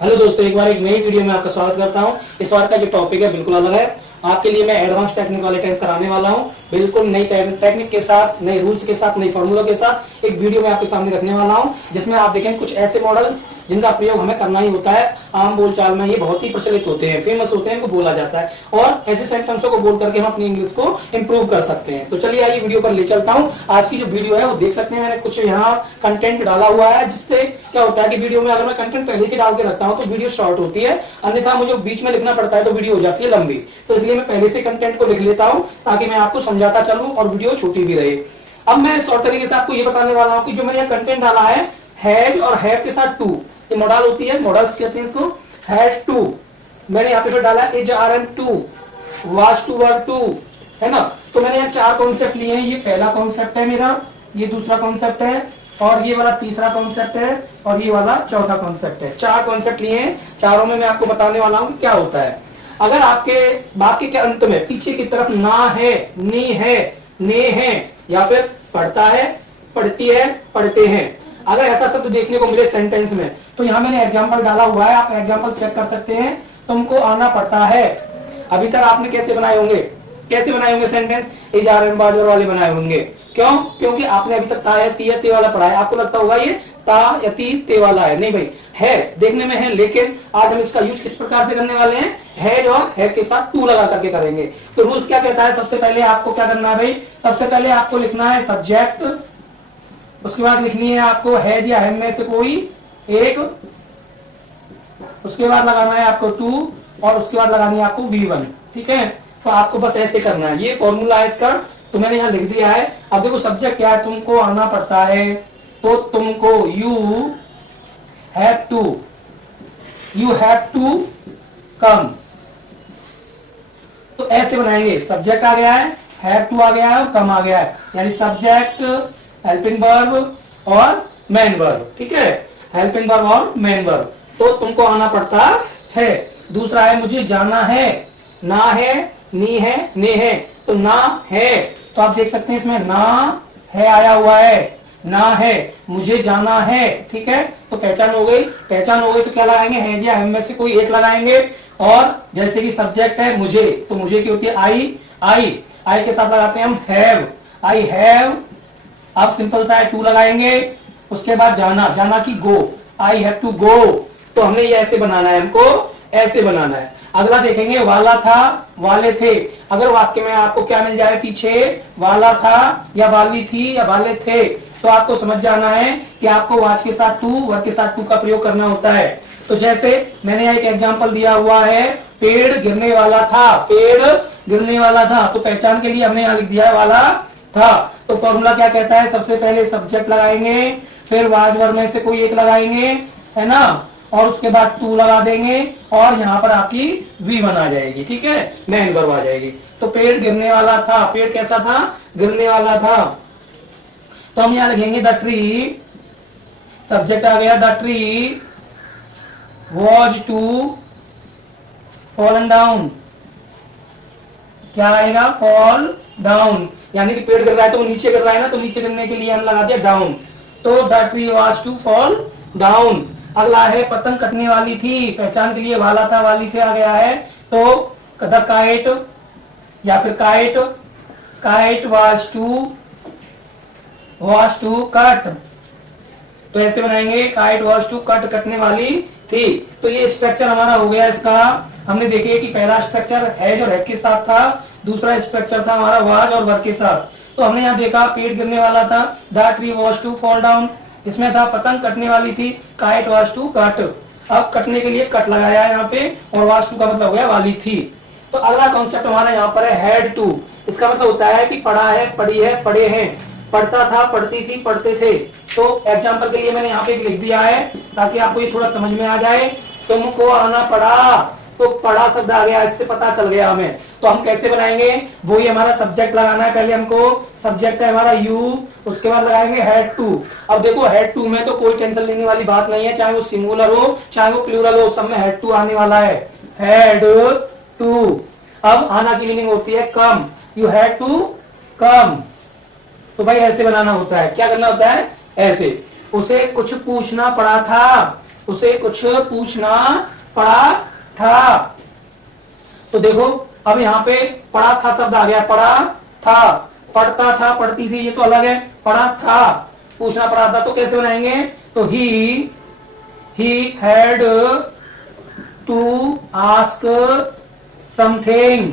Hello दोस्तों, एक बार एक नई वीडियो में आपका स्वागत करता हूं। इस बार का जो टॉपिक है बिल्कुल अलग है। आपके लिए मैं एडवांस टेक्निक वाले टेस्ट कराने वाला हूं। बिल्कुल नई टेक्निक के साथ, नए रूल्स के साथ, नई फॉर्मूला के साथ एक वीडियो में आपके सामने रखने वाला हूं, जिसमें आप देखें कुछ ऐसे मॉडल्स जिनका प्रयोग हमें करना ही होता है। आम बोलचाल में ये बहुत ही प्रचलित होते हैं, फेमस होते हैं, इनको बोला जाता है और ऐसे सेंटेंसों को बोल करके हम अपनी इंग्लिश को इंप्रूव कर सकते हैं। तो चलिए आइए वीडियो पर ले चलता हूं। आज की जो वीडियो है वो देख सकते हैं, मैंने कुछ यहाँ कंटेंट डाला हुआ है, जिससे क्या होता है कि वीडियो में अगर मैं कंटेंट पहले से डाल के रखता हूं तो वीडियो शॉर्ट होती है, अन्यथा मुझे बीच में लिखना पड़ता है तो वीडियो हो जाती है लंबी। तो इसलिए मैं पहले से कंटेंट को लिख लेता हूं ताकि मैं आपको समझाता चलूं और वीडियो छोटी भी रहे। अब मैं शॉर्ट तरीके से आपको ये बताने वाला हूं कि जो मैंने कंटेंट डाला है हैज और हैव के साथ टू, ये मॉडल होती है, मॉडल्स कहते हैं इसको। हैज टू मैंने यहाँ पे डाला is are an to, was to were to, है ना। तो मैंने यहाँ चार कॉन्सेप्ट लिए हैं। ये पहला कॉन्सेप्ट है मेरा, ये दूसरा कॉन्सेप्ट है और ये वाला तीसरा कॉन्सेप्ट है और ये वाला चौथा कॉन्सेप्ट है। चार कॉन्सेप्ट लिए हैं, चारों में मैं आपको बताने वाला हूँ कि क्या होता है। अगर आपके वाक्य के अंत में पीछे की तरफ ना है, नी है, ने है या फिर पढ़ता है, पढ़ती है, पढ़ते हैं, अगर ऐसा शब्द देखने को मिले सेंटेंस में, तो यहाँ मैंने एग्जाम्पल डाला हुआ है, आप एग्जाम्पल चेक कर सकते हैं। तुमको आना पड़ता है। अभी तक आपने कैसे बनाए होंगे, कैसे बनाए होंगे सेंटेंस? इज आर एन बाजर वाले बनाए होंगे। क्यों? क्योंकि आपने अभी तक ता या ती या ते वाला पढ़ा है। आपको लगता होगा ये ता या ती ते वाला है, नहीं भाई, है, देखने में है, लेकिन आज हम इसका यूज किस प्रकार से करने वाले हैं? हैज और हैव के साथ टू लगा करके करेंगे। तो रूल्स क्या कहता है? सबसे पहले आपको क्या करना है भाई? सबसे पहले आपको लिखना है सब्जेक्ट, उसके बाद लिखनी है आपको हैज या हैव में से कोई एक, उसके बाद लगाना है आपको टू और उसके बाद लगानी है आपको V1। ठीक है, तो आपको बस ऐसे करना है। ये फॉर्मूला है इसका, तो मैंने यहाँ लिख दिया है। अब देखो सब्जेक्ट क्या है, तुमको आना पड़ता है, तो तुमको यू हैव टू कम। तो ऐसे बनाएंगे, सब्जेक्ट आ गया है, हैव टू आ गया है और कम आ गया है, यानी सब्जेक्ट, हेल्पिंग वर्ब और मेन वर्ब। ठीक है, हेल्पिंग वर्ब और मेन वर्ब। तो तुमको आना पड़ता है। दूसरा है मुझे जाना है, ना है, नी है, ने है, तो ना है, तो आप देख सकते हैं इसमें ना है आया हुआ है, ना है, मुझे जाना है। ठीक है, तो पहचान हो गई। पहचान हो गई तो क्या लगाएंगे? हैज या हैव में से कोई एक लगाएंगे। और जैसे कि सब्जेक्ट है मुझे, तो मुझे की होती है आई के साथ लगाते हैं हम हैव, आई हैव। अब सिंपल सा है, टू लगाएंगे। उसके बाद जाना, जाना की गो, आई हैव टू गो। तो हमें ये ऐसे बनाना है, हमको ऐसे बनाना है। अगला देखेंगे वाला था, वाले थे। अगर वाक्य में आपको क्या मिल जाए पीछे, वाला था या वाली थी या वाले थे, तो आपको समझ जाना है कि आपको वाच के साथ टू, वर्ग के साथ टू का प्रयोग करना होता है। तो जैसे मैंने यहाँ एक एग्जांपल दिया हुआ है, पेड़ गिरने वाला था, पेड़ गिरने वाला था, तो पहचान के लिए हमने यहाँ लिख दिया है वाला था। तो फॉर्मूला क्या कहता है? सबसे पहले सब्जेक्ट लगाएंगे, फिर वाज वर्ग में से कोई एक लगाएंगे, है ना, और उसके बाद टू लगा देंगे और यहाँ पर आपकी V1 आ जाएगी। ठीक है, मेन वर्ब आ जाएगी। तो पेड़ गिरने वाला था, पेड़ कैसा था? गिरने वाला था। तो हम यहाँ लिखेंगे द ट्री, सब्जेक्ट आ गया, the tree was to fallen down. क्या आएगा? फॉल डाउन, यानी कि पेड़ गिर रहा है तो वो नीचे गिर रहा है ना, तो नीचे गिरने के लिए हम लगा दिया डाउन। तो the tree was to fall down. अगला है पतंग कटने वाली थी, पहचान के लिए वाला था, वाली थे आ गया है। तो द काइट या फिर काइट वाज टू कट। तो ऐसे बनाएंगे, काइट वाज टू कट, कटने वाली थी। तो ये स्ट्रक्चर हमारा हो गया इसका। हमने देखे कि पहला स्ट्रक्चर हैज और हैव के साथ था, दूसरा स्ट्रक्चर था हमारा वाज और वर्ग के साथ। तो हमने यहाँ देखा पेड़ गिरने वाला था, the tree was to fall down, इसमें था पतंग कटने वाली थी, काइट वाज टू कट। अब कटने के लिए कट लगाया है यहाँ पे, और वाज टू का मतलब हो गया वाली थी। तो अगला कॉन्सेप्ट हमारा यहाँ पर है हैड टू। इसका मतलब होता है कि पढ़ा है, पढ़ी है, पढ़े हैं, पढ़ता था, पढ़ती थी, पढ़ते थे। तो एग्जाम्पल के लिए मैंने यहाँ पे लिख दिया है ताकि आपको ये थोड़ा समझ में आ जाए। तुमको आना पड़ा, तो पढ़ा शब्द आ गया, इससे पता चल गया हमें। तो हम कैसे बनाएंगे? वो ही हमारा सब्जेक्ट लगाना है। पहले हमको सब्जेक्ट है हमारा यू, उसके बाद लगाएंगे हैड टू। अब देखो हैड टू में तो कोई टेंशन लेने वाली बात नहीं है, चाहे वो सिंगुलर हो चाहे वो प्लूरल हो, सब में हैड टू आने वाला है, हैड टू। अब आना की मीनिंग होती है कम, यू हैड टू कम। तो भाई ऐसे बनाना होता है। क्या करना होता है? ऐसे। उसे कुछ पूछना पड़ा था, उसे कुछ पूछना पड़ा था। तो देखो अब यहाँ पे पढ़ा था शब्द आ गया, पढ़ा था, पढ़ता था, पढ़ती थी, ये तो अलग है। पढ़ा था, पूछना पड़ा था, तो कैसे बनाएंगे? तो he had to ask something,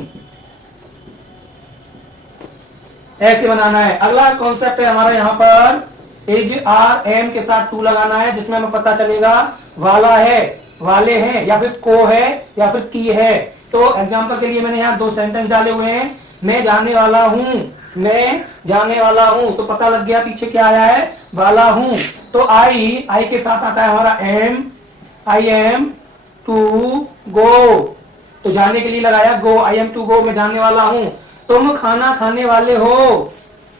ऐसे बनाना है। अगला कॉन्सेप्ट है हमारा यहाँ पर इज आर एम के साथ टू लगाना है, जिसमें हमें पता चलेगा वाला है, वाले हैं, या फिर को है, या फिर की है। तो एग्जांपल के लिए मैंने यहाँ दो सेंटेंस डाले हुए हैं। मैं जाने वाला हूं, मैं जाने वाला हूं, तो पता लग गया पीछे क्या आया है, वाला हूं। तो आई के साथ आता है हमारा am, I am to go, तो जाने के लिए लगाया गो, आई एम टू गो, मैं जाने वाला हूं। तुम खाना खाने वाले हो,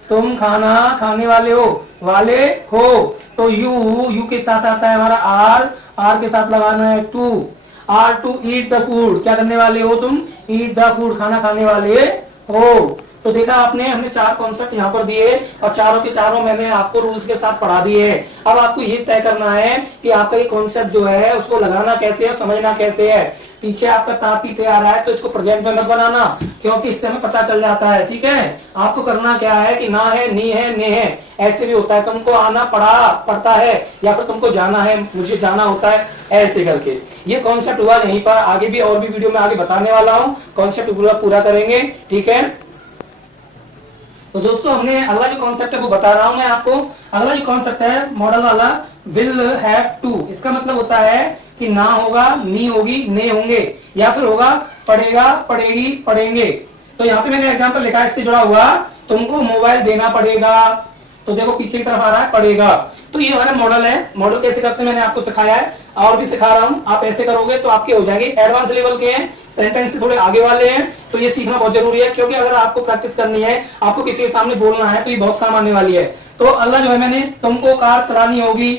तुम खाना खाने वाले हो, वाले हो। तो यू के साथ आता है हमारा आर के साथ लगाना है to, are to eat the food, क्या करने वाले हो तुम, ईट द फूड, खाना खाने वाले हो। तो देखा आपने, हमने चार कॉन्सेप्ट यहाँ पर दिए और चारों के चारों मैंने आपको रूल्स के साथ पढ़ा दिए हैं। अब आपको ये तय करना है कि आपका ये कॉन्सेप्ट जो है उसको लगाना कैसे है, समझना कैसे है। पीछे आपका ताती तैयार आ रहा है तो इसको प्रेजेंट में मत बनाना, क्योंकि इससे हमें पता चल जाता है। ठीक है, आपको करना क्या है कि ना है, नी है, ने है, ऐसे भी होता है। तुमको आना पड़ता है, या फिर तुमको जाना है, मुझे जाना होता है, ऐसे करके। ये कॉन्सेप्ट हुआ यहीं पर, आगे भी और भी वीडियो में आगे बताने वाला हूँ, कॉन्सेप्ट पूरा करेंगे। ठीक है, तो दोस्तों हमने अगला जो कॉन्सेप्ट है वो बता रहा हूं मैं आपको। अगला जो कॉन्सेप्ट है मॉडल वाला, विल हैव टू, इसका मतलब होता है कि ना होगा, नी होगी, ने होंगे, या फिर होगा पढ़ेगा, पढ़ेगी, पढ़ेंगे। तो यहाँ पे मैंने एग्जांपल लिखा है इससे जुड़ा हुआ, तुमको मोबाइल देना पड़ेगा, तो देखो पीछे की तरफ आ रहा है पड़ेगा। तो ये हमारा मॉडल है। मॉडल कैसे करते हैं मैंने आपको सिखाया है और भी सिखा रहा हूं, आप ऐसे करोगे तो आपके हो जाएंगे। एडवांस लेवल के हैं, सेंटेंस से थोड़े आगे वाले हैं, तो ये सीखना बहुत जरूरी है, क्योंकि अगर आपको प्रैक्टिस करनी है, आपको किसी के सामने बोलना है, तो ये बहुत काम आने वाली है। तो अल्लाह जो है मैंने, तुमको कार चलानी होगी,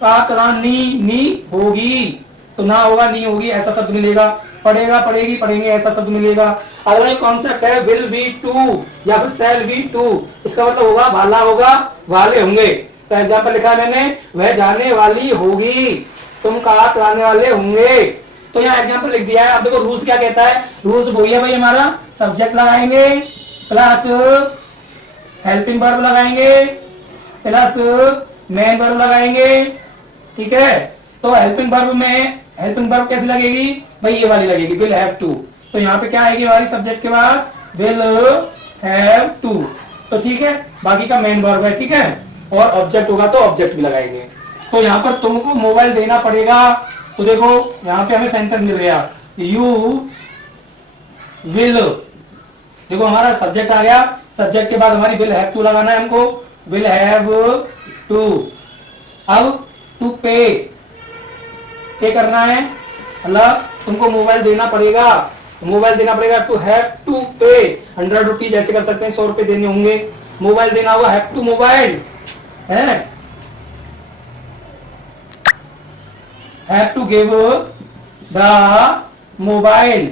कार चलानी होगी, तो ना होगा, नी होगी, ऐसा शब्द मिलेगा। पढ़ेगा, पढ़ेगी, पढ़ेंगे, ऐसा शब्द मिलेगा। अगला जो कॉन्सेप्ट है विल बी टू या फिर शैल बी टू, इसका मतलब होगा वाला होगा, वाले होंगे। तो एग्जाम्पल लिखा है मैंने, वह जाने वाली होगी, तुम कार चलाने वाले होंगे। तो यहाँ एग्जाम्पल लिख दिया है। अब देखो रूल्स क्या कहता है, रूल्स वही है भाई हमारा, सब्जेक्ट लगाएंगे प्लस हेल्पिंग वर्ब लगाएंगे प्लस मेन वर्ब लगाएंगे। ठीक है, तो हेल्पिंग वर्ब में हेल्पिंग वर्ब कैसे लगेगी भाई, ये वाली लगेगी, विल हैव टू। तो यहाँ पे क्या आएगी हमारी सब्जेक्ट के बाद, विल हैव टू। तो ठीक है, बाकी का मेन वर्ब है। ठीक है, और ऑब्जेक्ट होगा तो ऑब्जेक्ट भी लगाएंगे। तो यहाँ पर तुमको मोबाइल देना पड़ेगा, तो देखो यहाँ पे हमें सेंटेंस मिल गया, यू विल, देखो हमारा सब्जेक्ट आ गया, सब्जेक्ट के बाद हमारी विल हैव टू लगाना है हमको, विल हैव टू। अब टू पे करना है, मतलब तुमको मोबाइल देना पड़ेगा, मोबाइल देना पड़ेगा, टू हैव टू पे 100 रुपीज, ऐसे कर सकते हैं, 100 रुपए देने होंगे, मोबाइल देना होगा, हैव टू मोबाइल है, have to give the mobile.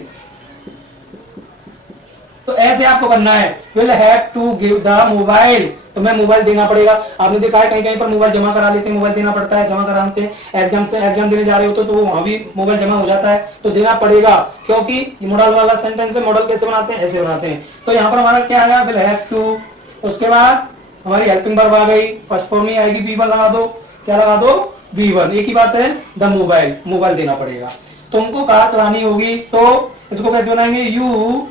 तो ऐसे आपको करना है, will have to give the mobile, तो मैं मोबाइल देना पड़ेगा। आपने देखा है कहीं कहीं पर मोबाइल जमा करा लेते हैं, मोबाइल देना पड़ता है, जमा कराते हैं, एग्जाम देने जा रहे हो तो वहां भी मोबाइल जमा हो जाता है, तो देना पड़ेगा, क्योंकि मॉडल वाला सेंटेंस है। मॉडल कैसे बनाते हैं, ऐसे बनाते हैं। तो यहाँ पर हमारा क्या आया, विल हैव टू, उसके बाद हमारी हेल्पिंग वर्ब आ गई, फर्स्ट फॉर्म में आएगी, V1 लगा दो, क्या लगा दो, V1। एक ही बात है, द मोबाइल, मोबाइल देना पड़ेगा। तुमको कार चलानी होगी, तो इसको कैसे बनाएंगे, you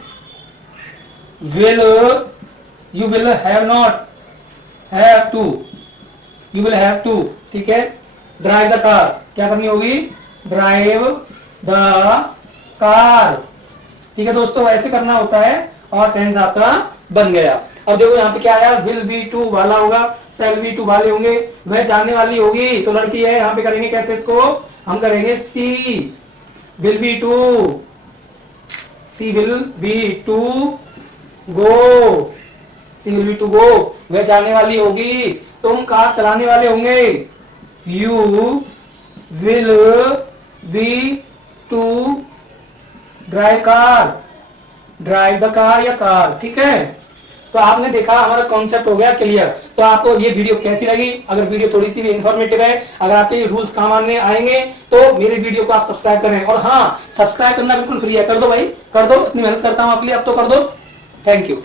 will have not have to, you will have to. ठीक है, ड्राइव द कार, क्या करनी होगी, ड्राइव द कार। ठीक है दोस्तों, ऐसे करना होता है और टेंस आपका बन गया। अब देखो यहाँ पे क्या आया, विल बी टू वाला होगा, शैल बी टू वाले होंगे, वह जाने वाली होगी, तो लड़की है, यहाँ पे करेंगे कैसे, इसको हम करेंगे she will be to, she will be to go, she will be to go, वह जाने वाली होगी, तुम कार चलाने वाले होंगे, you will be to drive car, drive the car या कार। ठीक है, तो आपने देखा हमारा कॉन्सेप्ट हो गया क्लियर। तो आपको ये वीडियो कैसी लगी? अगर वीडियो थोड़ी सी भी इन्फॉर्मेटिव है, अगर आपके ये रूल्स काम आने आएंगे तो मेरे वीडियो को आप सब्सक्राइब करें। और हाँ, सब्सक्राइब करना बिल्कुल फ्री है, कर दो भाई, कर दो, इतनी मेहनत करता हूं आपके लिए, अब तो कर दो। Thank you.